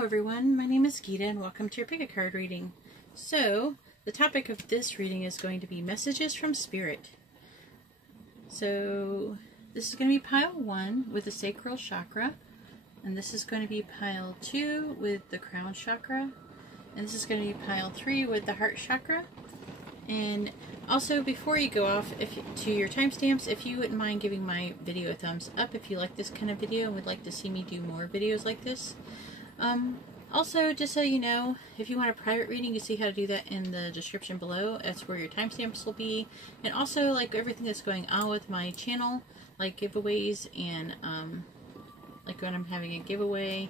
Hello everyone, my name is Geeta and welcome to your pick a card reading. So, the topic of this reading is going to be messages from spirit. So, this is going to be pile 1 with the sacral chakra, and this is going to be pile 2 with the crown chakra, and this is going to be pile 3 with the heart chakra. And also, before you go off to your timestamps, if you wouldn't mind giving my video a thumbs up if you like this kind of video and would like to see me do more videos like this. Also, just so you know, if you want a private reading, you see how to do that in the description below. That's where your timestamps will be. And also, like everything that's going on with my channel, like giveaways and, like when I'm having a giveaway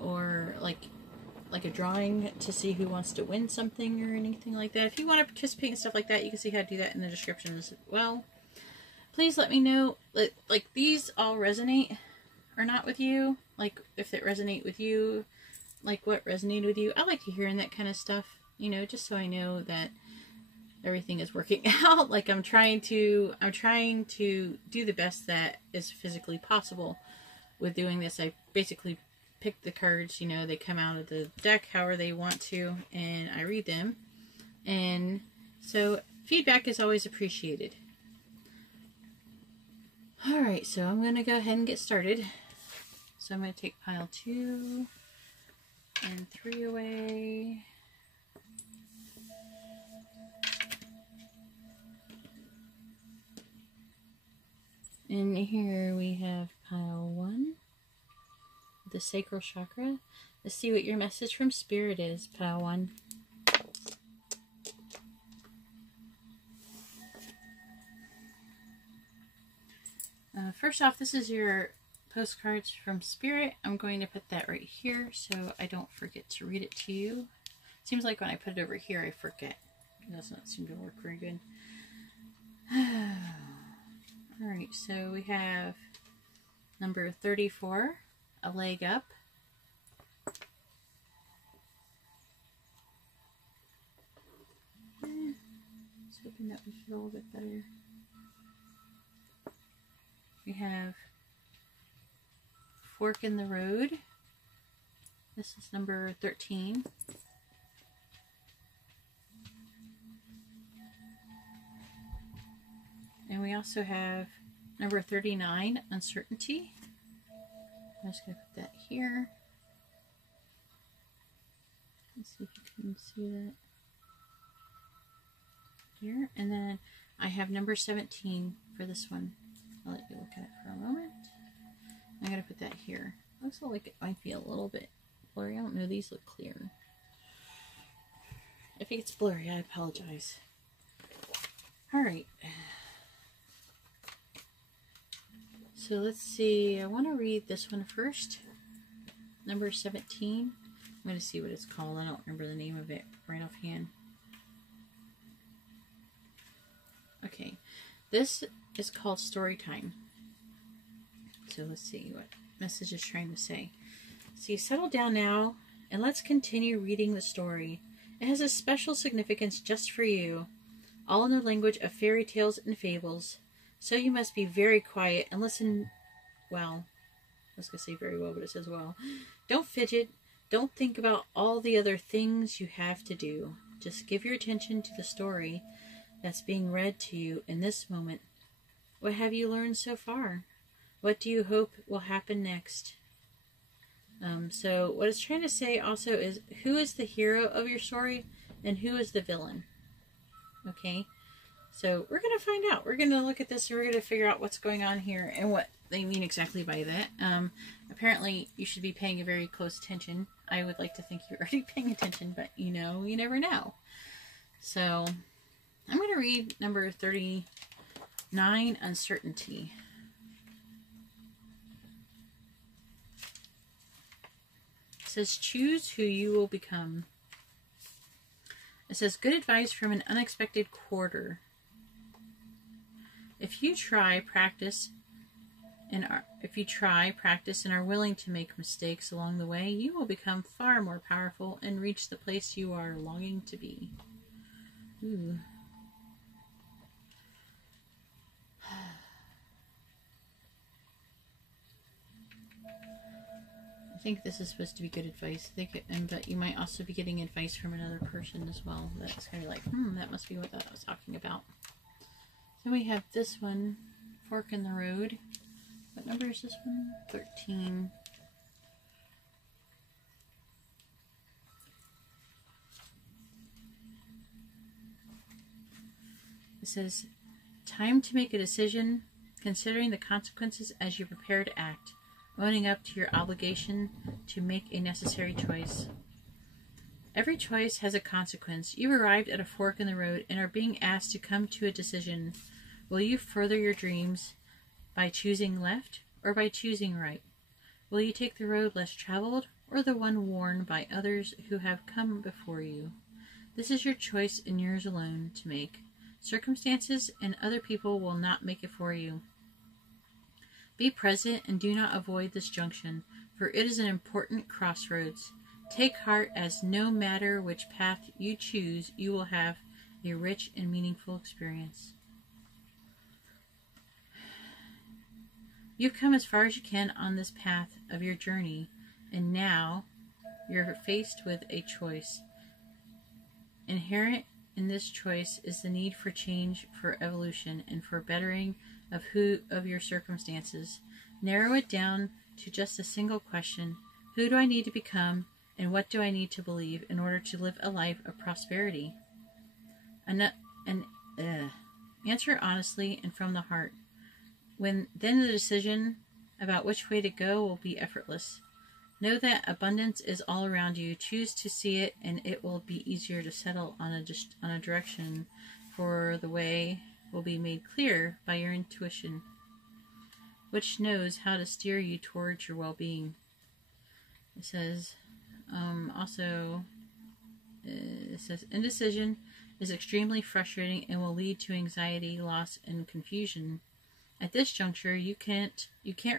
or like a drawing to see who wants to win something or anything like that. If you want to participate in stuff like that, you can see how to do that in the description as well. Please let me know, like these all resonate or not with you. Like if it resonate with you, like what resonated with you. I like to hear that kind of stuff, you know, just so I know that everything is working out. Like I'm trying to do the best that is physically possible with doing this. I basically pick the cards, you know, they come out of the deck however they want to, and I read them. And so feedback is always appreciated. Alright, so I'm going to go ahead and get started. So I'm going to take pile 2 and 3 away. And here we have pile 1. The sacral chakra. Let's see what your message from spirit is, pile 1. First off, this is your postcards from spirit. I'm going to put that right here so I don't forget to read it to you. Seems like when I put it over here I forget. It does not seem to work very good. Alright, so we have number 34. A leg up. Just hoping that was a little bit better. We have fork in the road. This is number 13. And we also have number 39, uncertainty. I'm just going to put that here. Let's see if you can see that here. And then I have number 17 for this one. I'll let you look at it for a moment. I'm going to put that here. Looks like it might be a little bit blurry. I don't know. These look clear. If it gets blurry, I apologize. Alright. So let's see, I want to read this one first. Number 17. I'm going to see what it's called. I don't remember the name of it right offhand. Okay, this is called Story Time. So let's see what message is trying to say. So you settle down now and let's continue reading the story. It has a special significance just for you, all in the language of fairy tales and fables. So you must be very quiet and listen well. I was going to say very well, but it says well. Don't fidget. Don't think about all the other things you have to do. Just give your attention to the story that's being read to you in this moment. What have you learned so far? What do you hope will happen next? So what it's trying to say also is who is the hero of your story and who is the villain. Okay? So we're going to find out. We're going to look at this and we're going to figure out what's going on here and what they mean exactly by that. Apparently you should be paying a very close attention. I would like to think you're already paying attention, but you know, you never know. So I'm going to read number 39, uncertainty. It says, choose who you will become. It says, good advice from an unexpected quarter. If you try, practice, and are willing to make mistakes along the way, you will become far more powerful and reach the place you are longing to be. Ooh. I think this is supposed to be good advice. But you might also be getting advice from another person as well. That's kind of like, that must be what I was talking about. Then we have this one, Fork in the Road. What number is this one? 13. It says, time to make a decision, considering the consequences as you prepare to act, owning up to your obligation to make a necessary choice. Every choice has a consequence. You arrived at a fork in the road and are being asked to come to a decision. Will you further your dreams by choosing left or by choosing right? Will you take the road less traveled or the one worn by others who have come before you? This is your choice and yours alone to make. Circumstances and other people will not make it for you. Be present and do not avoid this junction, for it is an important crossroads. Take heart, as no matter which path you choose, you will have a rich and meaningful experience. You've come as far as you can on this path of your journey, and now you're faced with a choice. Inherent in this choice is the need for change, for evolution, and for bettering of your circumstances. Narrow it down to just a single question. Who do I need to become, and what do I need to believe in order to live a life of prosperity? Answer honestly and from the heart. Then the decision about which way to go will be effortless. Know that abundance is all around you. Choose to see it, and it will be easier to settle on a direction, for the way will be made clear by your intuition, which knows how to steer you towards your well-being. It says, it says, indecision is extremely frustrating and will lead to anxiety, loss, and confusion. At this juncture, you can't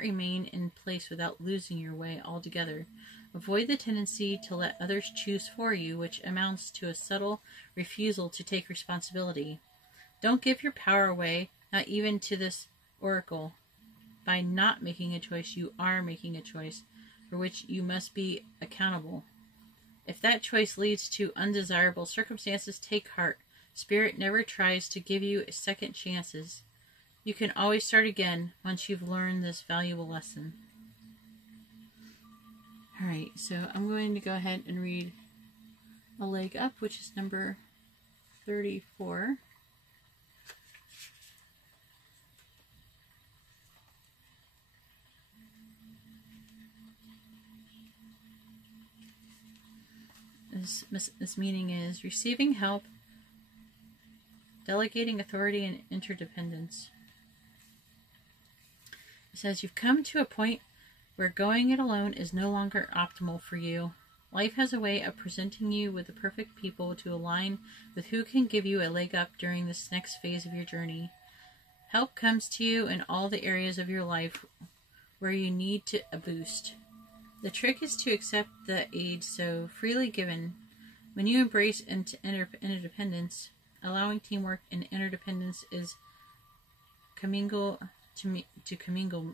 remain in place without losing your way altogether. Avoid the tendency to let others choose for you, which amounts to a subtle refusal to take responsibility. Don't give your power away, not even to this oracle. By not making a choice, you are making a choice for which you must be accountable. If that choice leads to undesirable circumstances, take heart. Spirit never tries to give you second chances. You can always start again once you've learned this valuable lesson. Alright, so I'm going to go ahead and read A Leg Up, which is number 34. This meaning is receiving help, delegating authority, and interdependence. It says, you've come to a point where going it alone is no longer optimal for you. Life has a way of presenting you with the perfect people to align with who can give you a leg up during this next phase of your journey. Help comes to you in all the areas of your life where you need a boost. The trick is to accept the aid so freely given. When you embrace interdependence, allowing teamwork and interdependence is commingle,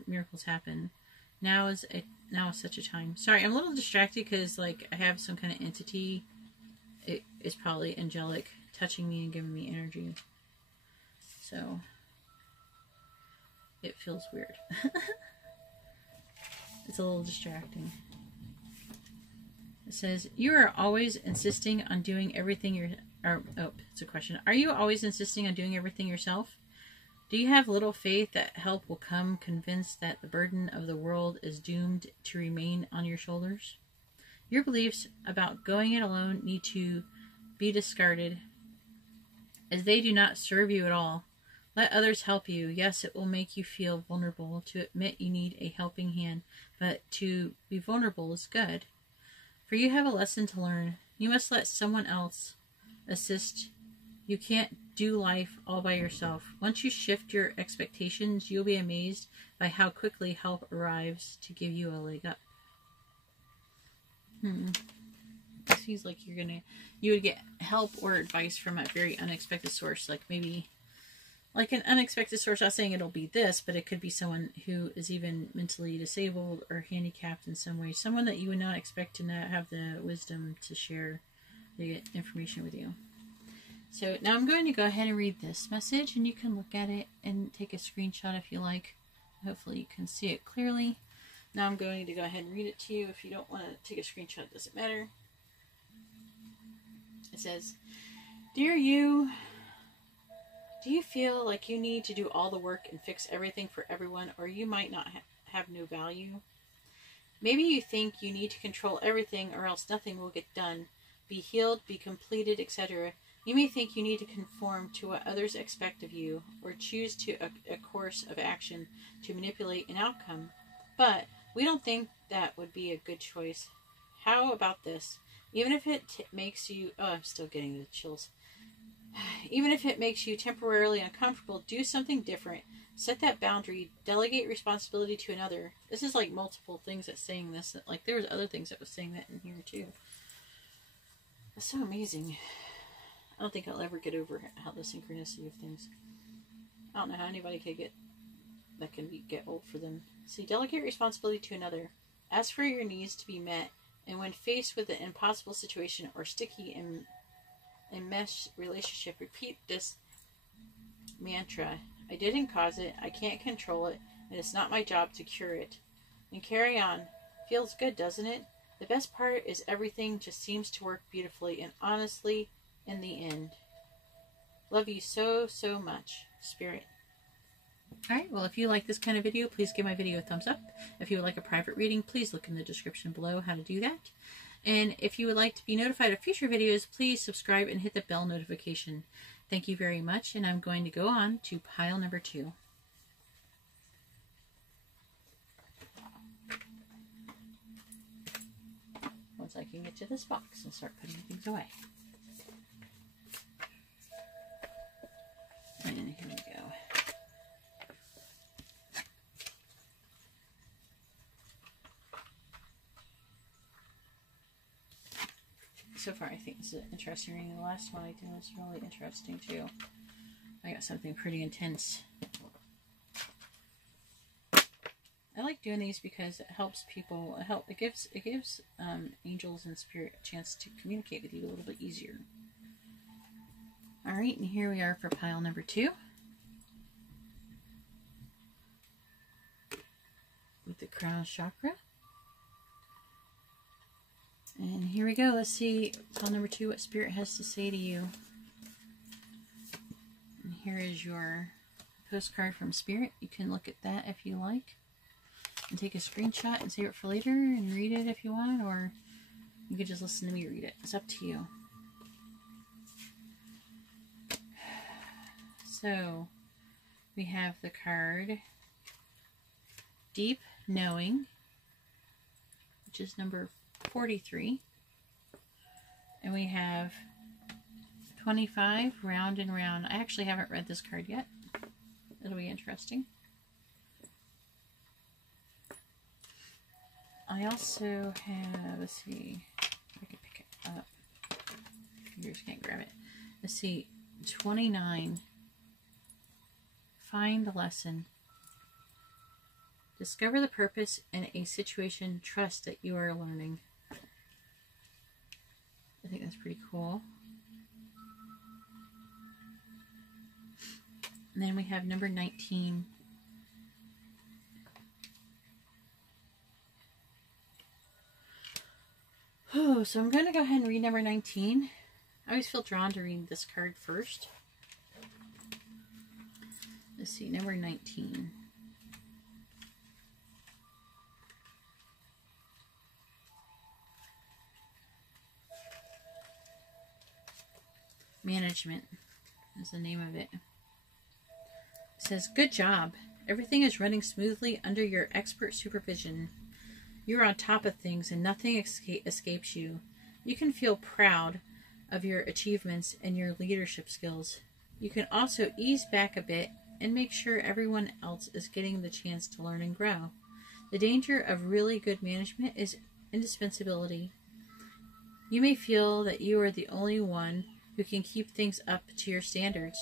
miracles happen. Now is such a time. Sorry, I'm a little distracted because I have some kind of entity. It is probably angelic touching me and giving me energy. So it feels weird. It's a little distracting. It says, you are always insisting on doing everything it's a question. Are you always insisting on doing everything yourself? Do you have little faith that help will come, convinced that the burden of the world is doomed to remain on your shoulders? Your beliefs about going it alone need to be discarded, as they do not serve you at all. Let others help you. Yes, it will make you feel vulnerable to admit you need a helping hand, but to be vulnerable is good. For you have a lesson to learn. You must let someone else assist. You can't do life all by yourself. Once you shift your expectations, you'll be amazed by how quickly help arrives to give you a leg up. It seems like you would get help or advice from a very unexpected source, like maybe like an unexpected source. Not saying it'll be this, but it could be someone who is even mentally disabled or handicapped in some way. Someone that you would not expect to not have the wisdom to share the information with you. So now I'm going to go ahead and read this message, and you can look at it and take a screenshot if you like. Hopefully you can see it clearly. Now I'm going to go ahead and read it to you. If you don't want to take a screenshot, it doesn't matter. It says, "Dear you, do you feel like you need to do all the work and fix everything for everyone, or you might not have no value? Maybe you think you need to control everything or else nothing will get done, be healed, be completed, etc. You may think you need to conform to what others expect of you, or choose to a course of action to manipulate an outcome. But we don't think that would be a good choice. How about this? Even if it makes you... Oh, I'm still getting the chills. Even if it makes you temporarily uncomfortable, do something different. Set that boundary. Delegate responsibility to another." This is like multiple things that's saying this. Like there was other things that was saying that in here too. That's so amazing. I don't think I'll ever get over how the synchronicity of things. I don't know how anybody could get old for them. See, delegate responsibility to another. Ask for your needs to be met, and when faced with an impossible situation or sticky and mesh relationship, repeat this mantra: "I didn't cause it, I can't control it, and it's not my job to cure it." And carry on. Feels good, doesn't it? The best part is everything just seems to work beautifully and honestly in the end. Love you so, so much, Spirit. Alright, well, if you like this kind of video, please give my video a thumbs up. If you would like a private reading, please look in the description below how to do that. And if you would like to be notified of future videos, please subscribe and hit the bell notification. Thank you very much, and I'm going to go on to pile number 2. Once I can get to this box and start putting things away. And here we go. So far, I think this is an interesting reading. The last one I did was really interesting too. I got something pretty intense. I like doing these because it helps people. It gives angels and spirit a chance to communicate with you a little bit easier. All right, and here we are for pile number 2 with the crown chakra. And here we go. Let's see pile number 2, what Spirit has to say to you. And here is your postcard from Spirit. You can look at that if you like. And take a screenshot and save it for later and read it if you want. Or you could just listen to me read it. It's up to you. So, we have the card Deep Knowing, which is number 43. And we have 25, Round and Round. I actually haven't read this card yet. It'll be interesting. I also have, let's see, if I can pick it up. Fingers can't grab it. Let's see, 29. Find the lesson. Discover the purpose in a situation. Trust that you are learning. I think that's pretty cool. And then we have number 19. Oh, so I'm going to go ahead and read number 19. I always feel drawn to read this card first. Let's see, number 19. Management is the name of it. It says, "Good job. Everything is running smoothly under your expert supervision. You're on top of things and nothing escapes you. You can feel proud of your achievements and your leadership skills. You can also ease back a bit and make sure everyone else is getting the chance to learn and grow. The danger of really good management is indispensability. You may feel that you are the only one who can keep things up to your standards.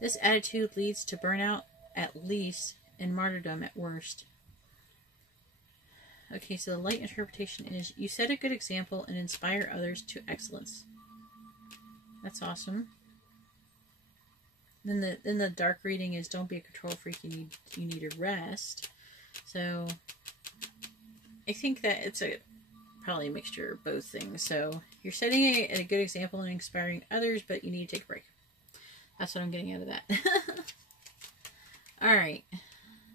This attitude leads to burnout at least and martyrdom at worst. Okay, so the light interpretation is, you set a good example and inspire others to excellence. That's awesome. Then the dark reading is, don't be a control freak, you need a rest. So I think that it's probably a mixture of both things. So you're setting a good example and inspiring others, but you need to take a break. That's what I'm getting out of that. Alright,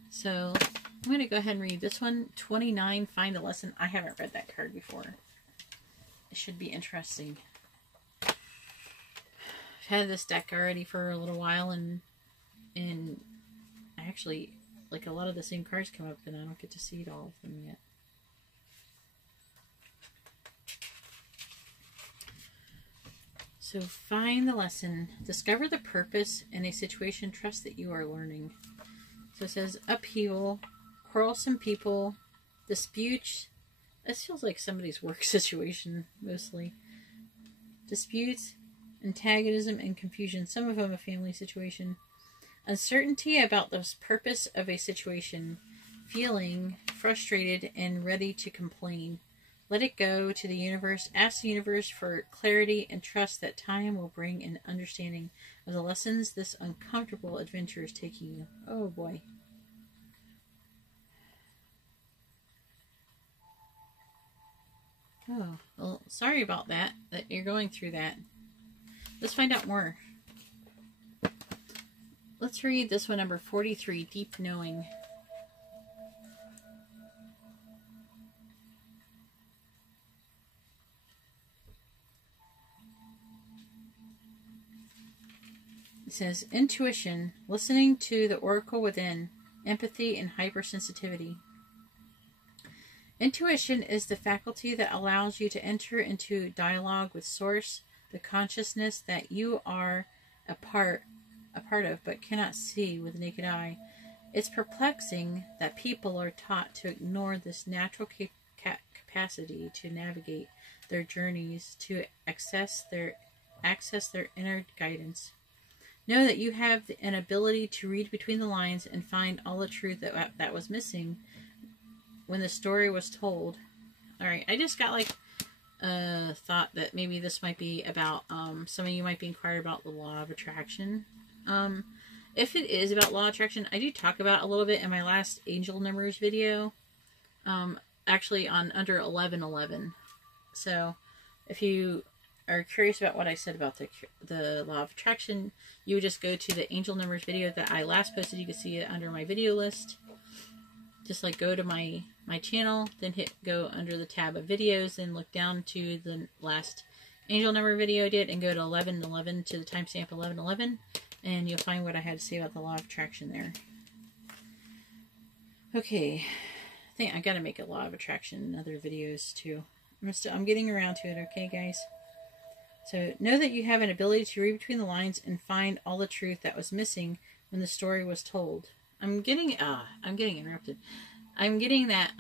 so I'm going to go ahead and read this one. 29, Find a Lesson. I haven't read that card before. It should be interesting. I've had this deck already for a little while, and actually, like, a lot of the same cards come up, and I don't get to see all of them yet. So find the lesson. Discover the purpose in a situation. Trust that you are learning. So it says upheaval, quarrelsome people, disputes. This feels like somebody's work situation, mostly. Disputes, antagonism, and confusion. Some of them a family situation. Uncertainty about the purpose of a situation. Feeling frustrated and ready to complain. Let it go to the universe. Ask the universe for clarity and trust that time will bring an understanding of the lessons this uncomfortable adventure is taking you. Oh boy. Oh, well, sorry about that you're going through that. Let's find out more. Let's read this one, number 43, Deep Knowing. It says, intuition, listening to the oracle within, empathy, and hypersensitivity. Intuition is the faculty that allows you to enter into dialogue with Source, the consciousness that you are a part of but cannot see with the naked eye. It's perplexing that people are taught to ignore this natural capacity to navigate their journeys, to access their inner guidance. Know that you have an ability to read between the lines and find all the truth that was missing when the story was told. Alright, I just got like a thought that maybe this might be about, some of you might be inquiring about the law of attraction. If it is about law of attraction, I do talk about a little bit in my last angel numbers video, actually on under 1111. So if you are curious about what I said about the law of attraction, you would just go to the angel numbers video that I last posted. You can see it under my video list. Just like go to my channel, then go under the tab of videos, and look down to the last angel number video I did, and go to 1111 to the timestamp 1111, and you'll find what I had to say about the law of attraction there. Okay, I think I gotta make a law of attraction in other videos too. I'm getting around to it, okay guys? So, know that you have an ability to read between the lines and find all the truth that was missing when the story was told. I'm getting interrupted. I'm getting that,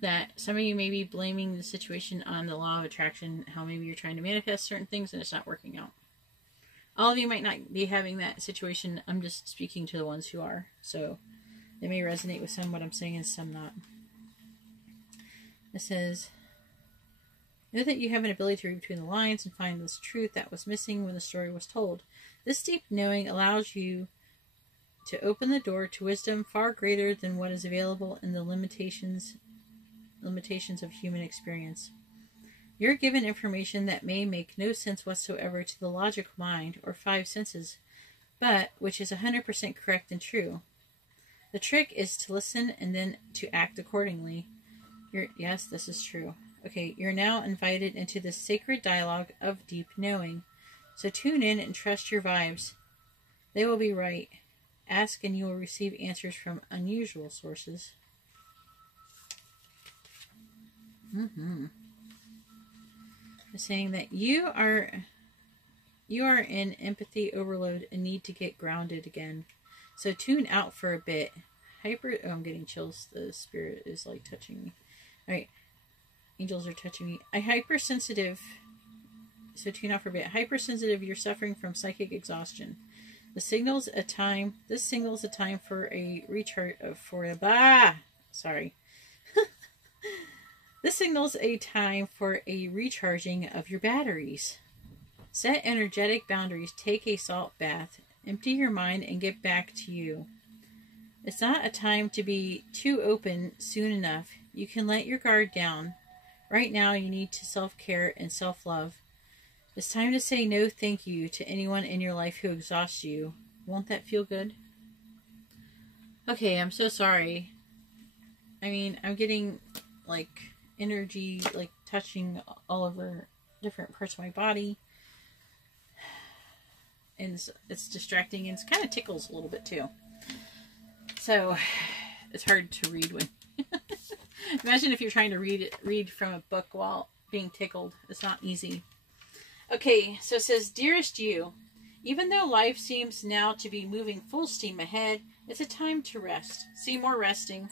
that some of you may be blaming the situation on the law of attraction, how maybe you're trying to manifest certain things and it's not working out. All of you might not be having that situation. I'm just speaking to the ones who are. So, they may resonate with some what I'm saying and some not. It says, know that you have an ability to read between the lines and find this truth that was missing when the story was told. This deep knowing allows you to open the door to wisdom far greater than what is available in the limitations of human experience. You're given information that may make no sense whatsoever to the logical mind or five senses, but which is 100% correct and true. The trick is to listen and then to act accordingly. Yes, this is true. Okay, you're now invited into the sacred dialogue of deep knowing. So tune in and trust your vibes. They will be right. Ask and you will receive answers from unusual sources. It's saying that you are in empathy overload and need to get grounded again. So tune out for a bit. Oh, I'm getting chills. The spirit is like touching me. Alright. Angels are touching me. Hypersensitive. So tune out for a bit. Hypersensitive, you're suffering from psychic exhaustion. This signals a time for a recharge This signals a time for a recharging of your batteries. Set energetic boundaries. Take a salt bath. Empty your mind and get back to you. It's not a time to be too open soon enough. You can let your guard down. Right now you need to self-care and self-love. It's time to say no thank you to anyone in your life who exhausts you. Won't that feel good? Okay, I'm so sorry. I mean, I'm getting like energy like touching all over different parts of my body. And it's distracting, and it kind of tickles a little bit too. So it's hard to read when imagine if you're trying to read from a book while being tickled. It's not easy. Okay, so it says, dearest you, even though life seems now to be moving full steam ahead, it's a time to rest. See, more resting.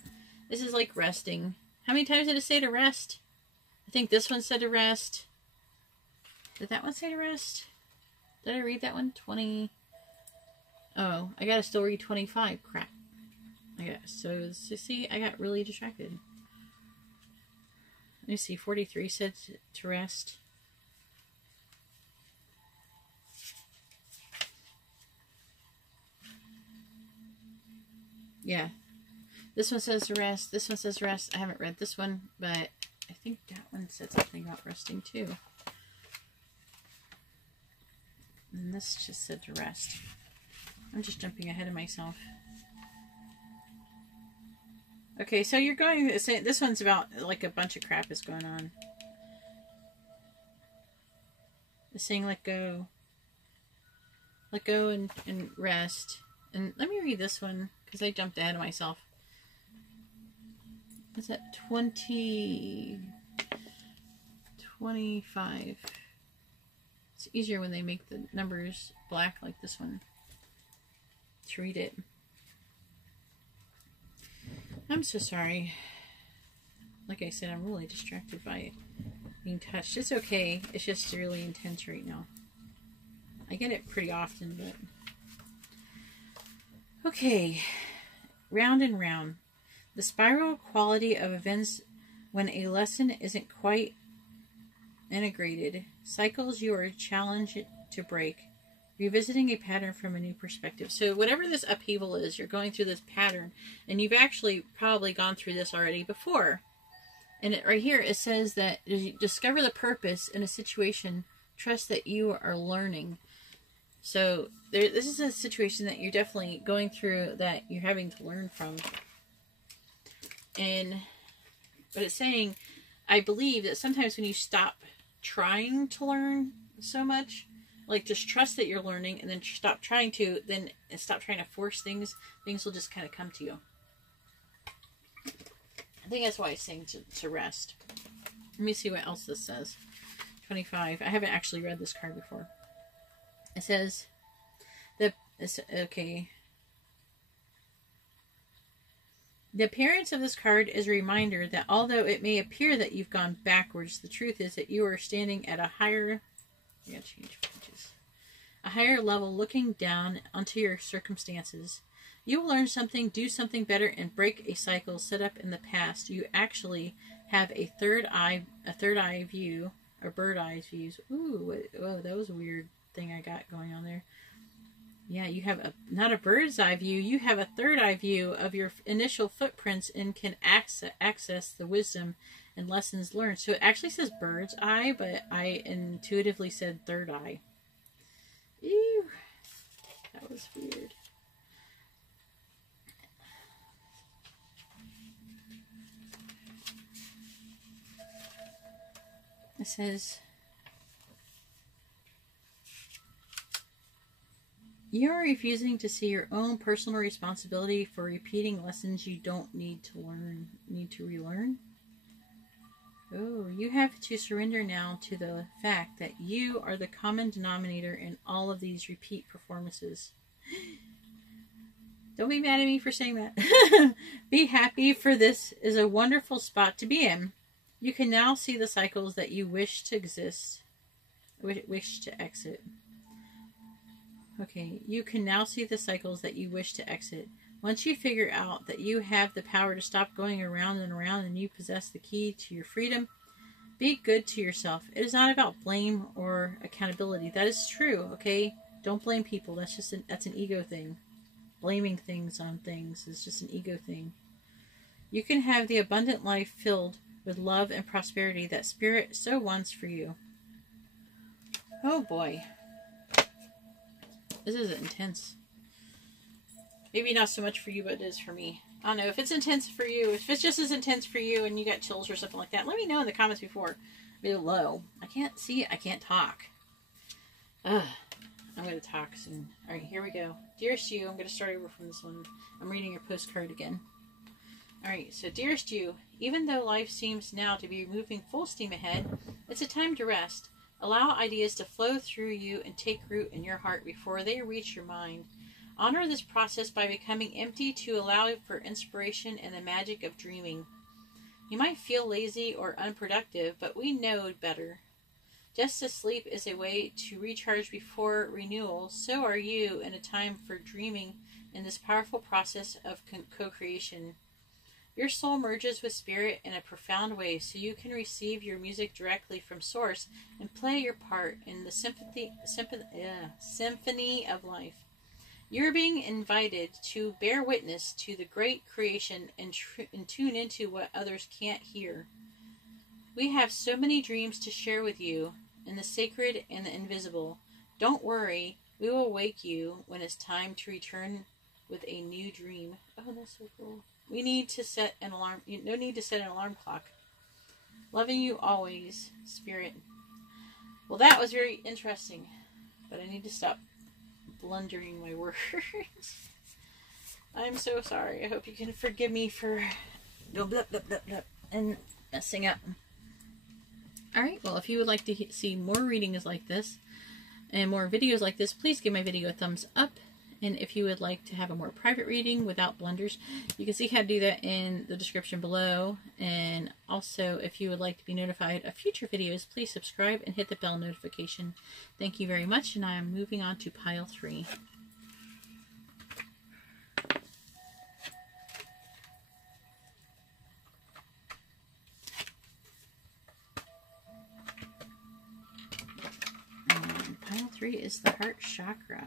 This is like resting. How many times did it say to rest? I think this one said to rest. Did that one say to rest? Did I read that one? 20. Oh, I gotta still read 25. Crap. So see, I got really distracted. Let me see. 43 said to rest. Yeah. This one says to rest. This one says rest. I haven't read this one, but I think that one said something about resting too. And this just said to rest. I'm just jumping ahead of myself. Okay, so you're going to say this one's about like a bunch of crap is going on. It's saying let go. Let go and rest. And let me read this one because I jumped ahead of myself. What's that? 20, 25. It's easier when they make the numbers black like this one to read it. I'm so sorry. Like I said, I'm really distracted by it being touched. It's okay. It's just really intense right now. I get it pretty often, but... Okay. Round and round. The spiral quality of events when a lesson isn't quite integrated. Cycles you are challenged to break. Revisiting a pattern from a new perspective. So whatever this upheaval is, you're going through this pattern, and you've actually probably gone through this already before. And right here it says that you discover the purpose in a situation, trust that you are learning. So this is a situation that you're definitely going through that you're having to learn from. And but it's saying, I believe that sometimes when you stop trying to learn so much, like just trust that you're learning and then stop trying to, then stop trying to force things, things will just kind of come to you. I think that's why it's saying to rest. Let me see what else this says. 25. I haven't actually read this card before. It says, okay. The appearance of this card is a reminder that although it may appear that you've gone backwards, the truth is that you are standing at a higher, I gotta change pages, a higher level looking down onto your circumstances. You will learn something, do something better, and break a cycle set up in the past. You actually have a third eye view, or bird eye views. Ooh, oh, that was a weird thing I got going on there. Yeah, you have not a bird's eye view, you have a third eye view of your initial footprints and can access the wisdom and lessons learned. So it actually says bird's eye, but I intuitively said third eye. Ew, that was weird. It says, you are refusing to see your own personal responsibility for repeating lessons you don't need to learn, need to relearn. Oh, you have to surrender now to the fact that you are the common denominator in all of these repeat performances. Don't be mad at me for saying that. Be happy, for this is a wonderful spot to be in. You can now see the cycles that you wish to exist, wish to exit. Okay, you can now see the cycles that you wish to exit. Once you figure out that you have the power to stop going around and around and you possess the key to your freedom, be good to yourself. It is not about blame or accountability. That is true, okay? Don't blame people. That's an ego thing. Blaming things on things is just an ego thing. You can have the abundant life filled with love and prosperity that Spirit so wants for you. Oh boy. This is intense. Maybe not so much for you, but it is for me. I don't know. If it's intense for you, if it's just as intense for you and you got chills or something like that, let me know in the comments below. I can't see it. I can't talk. Ugh. I'm going to talk soon. Alright, here we go. Dearest you, I'm going to start over from this one. I'm reading your postcard again. Alright, so dearest you, even though life seems now to be moving full steam ahead, it's a time to rest. Allow ideas to flow through you and take root in your heart before they reach your mind. Honor this process by becoming empty to allow for inspiration and the magic of dreaming. You might feel lazy or unproductive, but we know better. Just as sleep is a way to recharge before renewal, so are you in a time for dreaming in this powerful process of co-creation. Your soul merges with Spirit in a profound way so you can receive your music directly from Source and play your part in the symphony of life. You're being invited to bear witness to the great creation and tune into what others can't hear. We have so many dreams to share with you, in the sacred and the invisible. Don't worry, we will wake you when it's time to return with a new dream. Oh, that's so cool. We need to set an alarm. No need to set an alarm clock. Loving you always, Spirit. Well, that was very interesting, but I need to stop blundering my words. I'm so sorry. I hope you can forgive me for blah, blah, blah, blah, blah, and messing up. Alright, well, if you would like to see more readings like this and more videos like this, please give my video a thumbs up. And if you would like to have a more private reading without blunders, you can see how to do that in the description below. And also, if you would like to be notified of future videos, please subscribe and hit the bell notification. Thank you very much, and I am moving on to pile 3. And pile 3 is the heart chakra.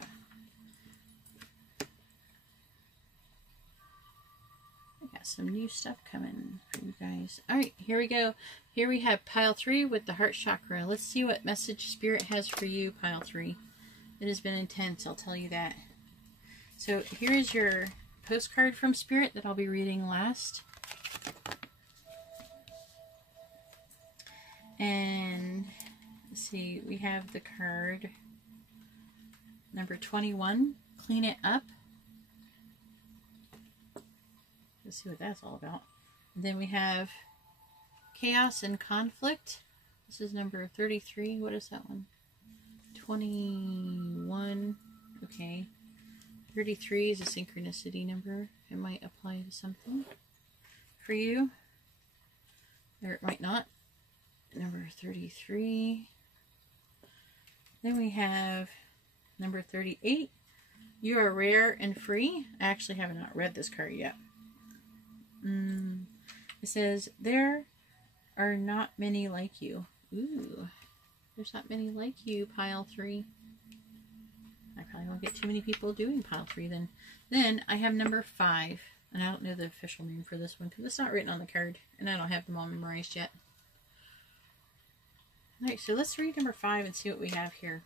Some new stuff coming for you guys. Alright, here we go. Here we have pile 3 with the heart chakra. Let's see what message Spirit has for you, pile 3. It has been intense, I'll tell you that. So here is your postcard from Spirit that I'll be reading last. And let's see, we have the card number 21, clean it up. Let's see what that's all about. And then we have chaos and conflict. This is number 33. What is that one? 21. Okay. 33 is a synchronicity number. It might apply to something for you. Or it might not. Number 33. Then we have number 38. You are rare and free. I actually have not read this card yet. It says, there are not many like you. Ooh, there's not many like you, pile 3. I probably won't get too many people doing pile 3 then. Then I have number 5, and I don't know the official name for this one because it's not written on the card, and I don't have them all memorized yet. Alright, so let's read number 5 and see what we have here.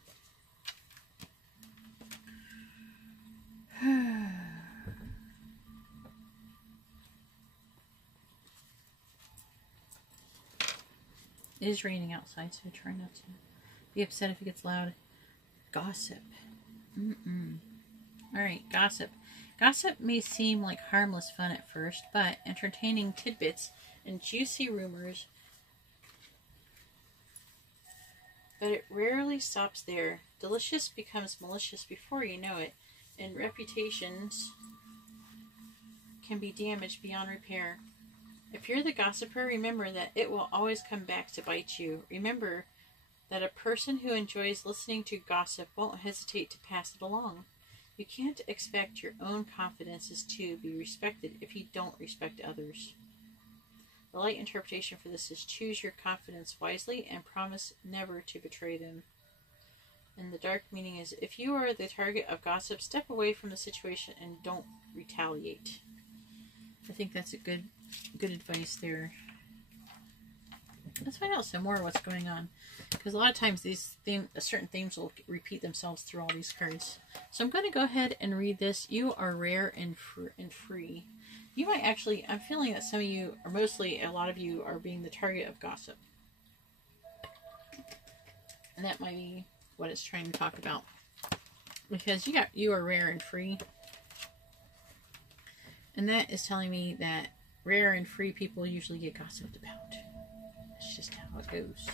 It is raining outside, so try not to be upset if it gets loud. Gossip. Alright, gossip. Gossip may seem like harmless fun at first, but entertaining tidbits and juicy rumors. But it rarely stops there. Delicious becomes malicious before you know it, and reputations can be damaged beyond repair. If you're the gossiper, remember that it will always come back to bite you. Remember that a person who enjoys listening to gossip won't hesitate to pass it along. You can't expect your own confidences to be respected if you don't respect others. The light interpretation for this is choose your confidence wisely and promise never to betray them. And the dark meaning is if you are the target of gossip, step away from the situation and don't retaliate. I think that's a good advice there. Let's find out some more what's going on, because a lot of times these certain themes will repeat themselves through all these cards. So I'm going to go ahead and read this. You are rare and free. You might actually, I'm feeling that some of you, or mostly a lot of you, are being the target of gossip. And that might be what it's trying to talk about. Because you are rare and free. And that is telling me that rare and free people usually get gossiped about. That's just how it goes.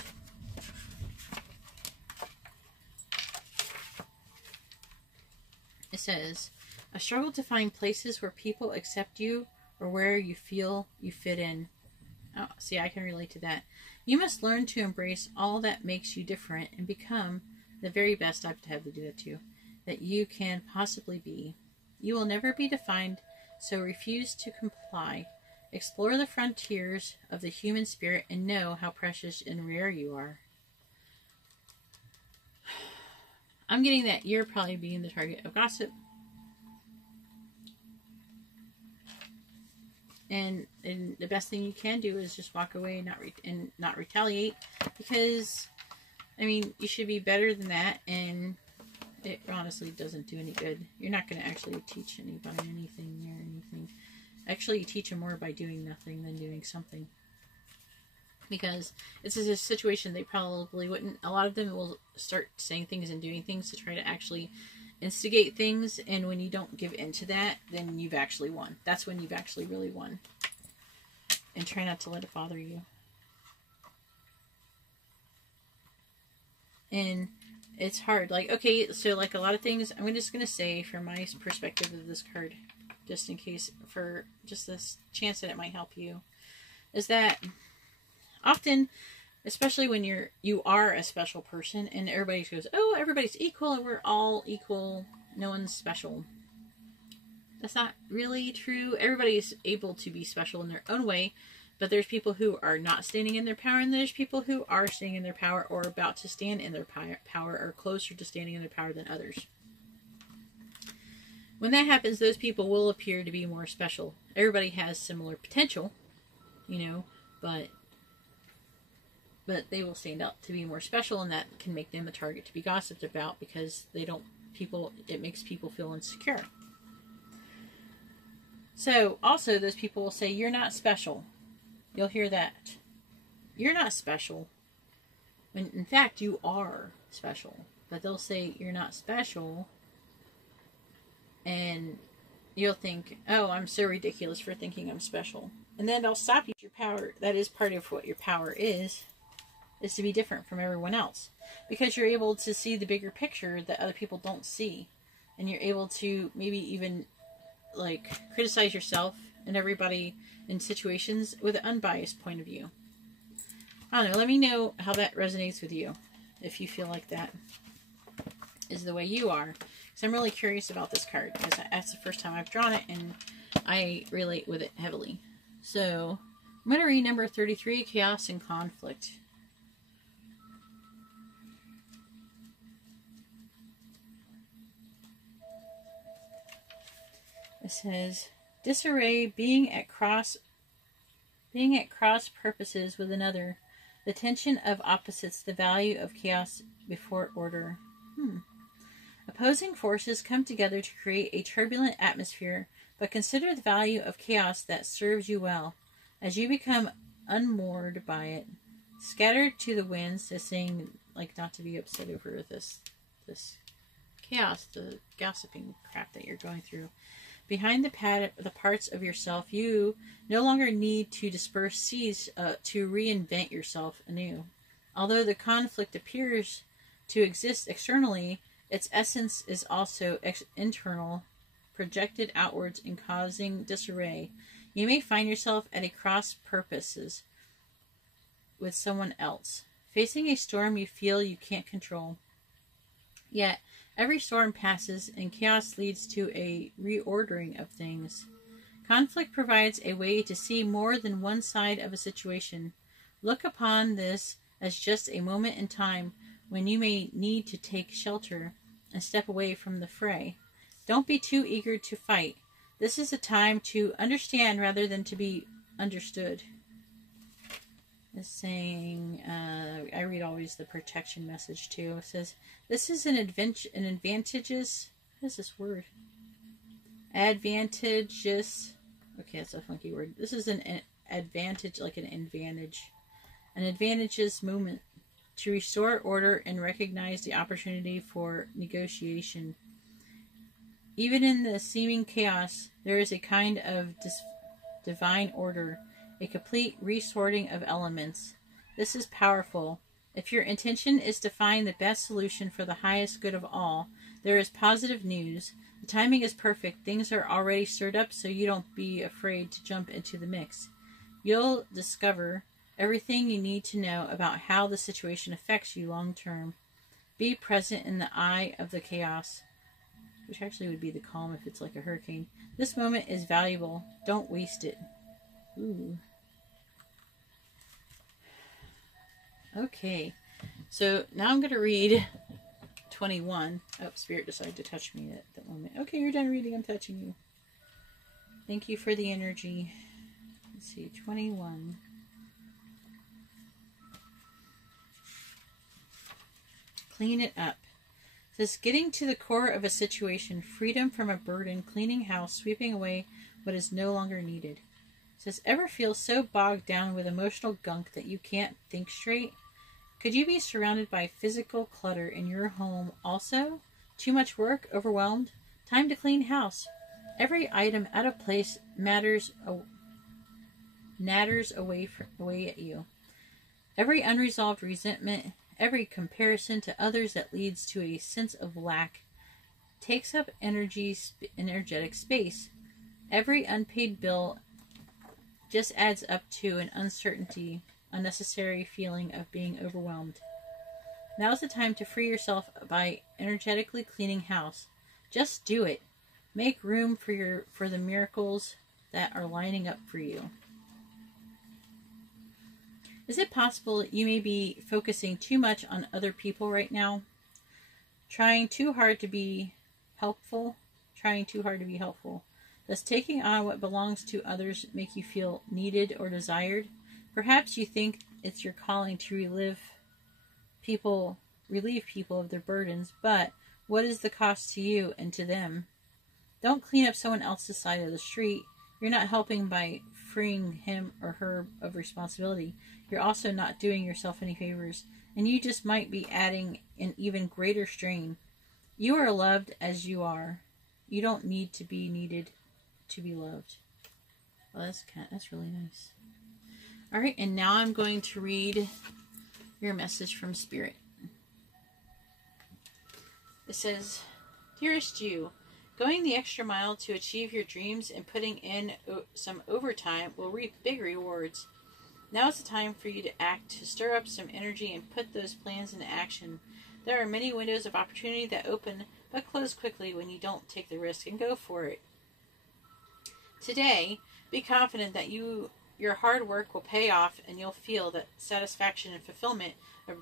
It says, a struggle to find places where people accept you or where you feel you fit in. Oh, see, I can relate to that. You must learn to embrace all that makes you different and become the very best, I've had to do that too, that you can possibly be. You will never be defined, so refuse to comply. Explore the frontiers of the human spirit and know how precious and rare you are. I'm getting that you're probably being the target of gossip. And the best thing you can do is just walk away and not retaliate. Because, I mean, you should be better than that. And it honestly doesn't do any good. You're not going to actually teach anybody anything or anything. Actually, you teach them more by doing nothing than doing something. Because it's a situation they probably wouldn't. A lot of them will start saying things and doing things to try to actually instigate things. And when you don't give in to that, then you've actually won. That's when you've actually really won. And try not to let it bother you. And it's hard. Like, okay, so like a lot of things, I'm just going to say from my perspective of this card, just in case, for just this chance that it might help you, is that often, especially when you are a special person and everybody goes, oh, everybody's equal and we're all equal, no one's special. That's not really true. Everybody's able to be special in their own way, but there's people who are not standing in their power, and there's people who are standing in their power or about to stand in their power or closer to standing in their power than others. When that happens, those people will appear to be more special. Everybody has similar potential, but they will stand up to be more special, and that can make them a target to be gossiped about because it makes people feel insecure. So, also, those people will say, you're not special. You'll hear that. You're not special. When, in fact, you are special. But they'll say, you're not special. And you'll think, oh, I'm so ridiculous for thinking I'm special. And then they'll stop you. Your power, that is part of what your power is to be different from everyone else. Because you're able to see the bigger picture that other people don't see. And you're able to maybe even criticize yourself and everybody in situations with an unbiased point of view. I don't know. Let me know how that resonates with you. If you feel like that is the way you are. Because I'm really curious about this card. Because that's the first time I've drawn it. And I relate with it heavily. So, I'm going to read number 33, Chaos and Conflict. It says, disarray, being at cross purposes with another, the tension of opposites, the value of chaos before order. Opposing forces come together to create a turbulent atmosphere, but consider the value of chaos that serves you well. As you become unmoored by it, scattered to the winds, is saying not to be upset over this chaos, the gossiping crap that you're going through. Behind the parts of yourself, you no longer need to disperse seeds to reinvent yourself anew. Although the conflict appears to exist externally, its essence is also internal, projected outwards and causing disarray. You may find yourself at a cross purposes with someone else, facing a storm you feel you can't control. Yet, every storm passes and chaos leads to a reordering of things. Conflict provides a way to see more than one side of a situation. Look upon this as just a moment in time when you may need to take shelter and step away from the fray. Don't be too eager to fight. This is a time to understand rather than to be understood. It's saying, I read always the protection message too. It says, this is an advantageous, what is this word? Advantageous, okay, that's a funky word. This is an advantage, like an advantageous moment to restore order and recognize the opportunity for negotiation. Even in the seeming chaos, there is a kind of divine order, a complete resorting of elements. This is powerful. If your intention is to find the best solution for the highest good of all, there is positive news. The timing is perfect. Things are already stirred up, so you don't be afraid to jump into the mix. You'll discover everything you need to know about how the situation affects you long term. Be present in the eye of the chaos, which actually would be the calm if it's like a hurricane. This moment is valuable. Don't waste it. Ooh. Okay, so now I'm going to read 21. Oh, Spirit decided to touch me at that moment. Okay, you're done reading. I'm touching you. Thank you for the energy. Let's see, 21. Clean it up. It says, getting to the core of a situation, freedom from a burden, cleaning house, sweeping away what is no longer needed. It says, ever feel so bogged down with emotional gunk that you can't think straight? Could you be surrounded by physical clutter in your home also? Too much work? Overwhelmed? Time to clean house. Every item out of place natters away at you. Every unresolved resentment, every comparison to others that leads to a sense of lack, takes up energetic space. Every unpaid bill just adds up to an unnecessary feeling of being overwhelmed. Now is the time to free yourself by energetically cleaning house. Just do it. Make room for the miracles that are lining up for you. Is it possible you may be focusing too much on other people right now? Trying too hard to be helpful? Does taking on what belongs to others make you feel needed or desired? Perhaps you think it's your calling to relieve people of their burdens, but what is the cost to you and to them? Don't clean up someone else's side of the street. You're not helping by freeing him or her of responsibility. You're also not doing yourself any favors, and you just might be adding an even greater strain. You are loved as you are. You don't need to be needed to be loved. Well, that's really nice. All right, and now I'm going to read your message from Spirit. It says, Dearest you, going the extra mile to achieve your dreams and putting in some overtime will reap big rewards. Now is the time for you to act, to stir up some energy and put those plans into action. There are many windows of opportunity that open but close quickly when you don't take the risk and go for it. Today, be confident that your hard work will pay off and you'll feel that satisfaction and fulfillment of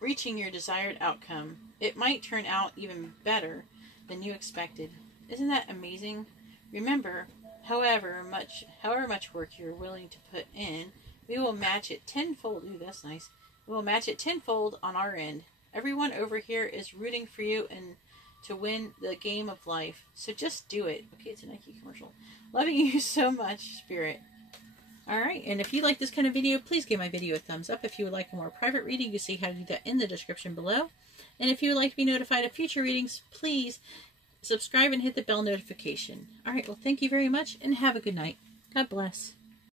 reaching your desired outcome. It might turn out even better than you expected. Isn't that amazing? Remember, however much work you're willing to put in, we will match it tenfold. Ooh, that's nice. We will match it tenfold on our end. Everyone over here is rooting for you and to win the game of life. So just do it. Okay, it's a Nike commercial. Loving you so much, Spirit. Alright, and if you like this kind of video, please give my video a thumbs up. If you would like a more private reading, you see how to do that in the description below. And if you would like to be notified of future readings, please subscribe and hit the bell notification. Alright, well, thank you very much, and have a good night. God bless.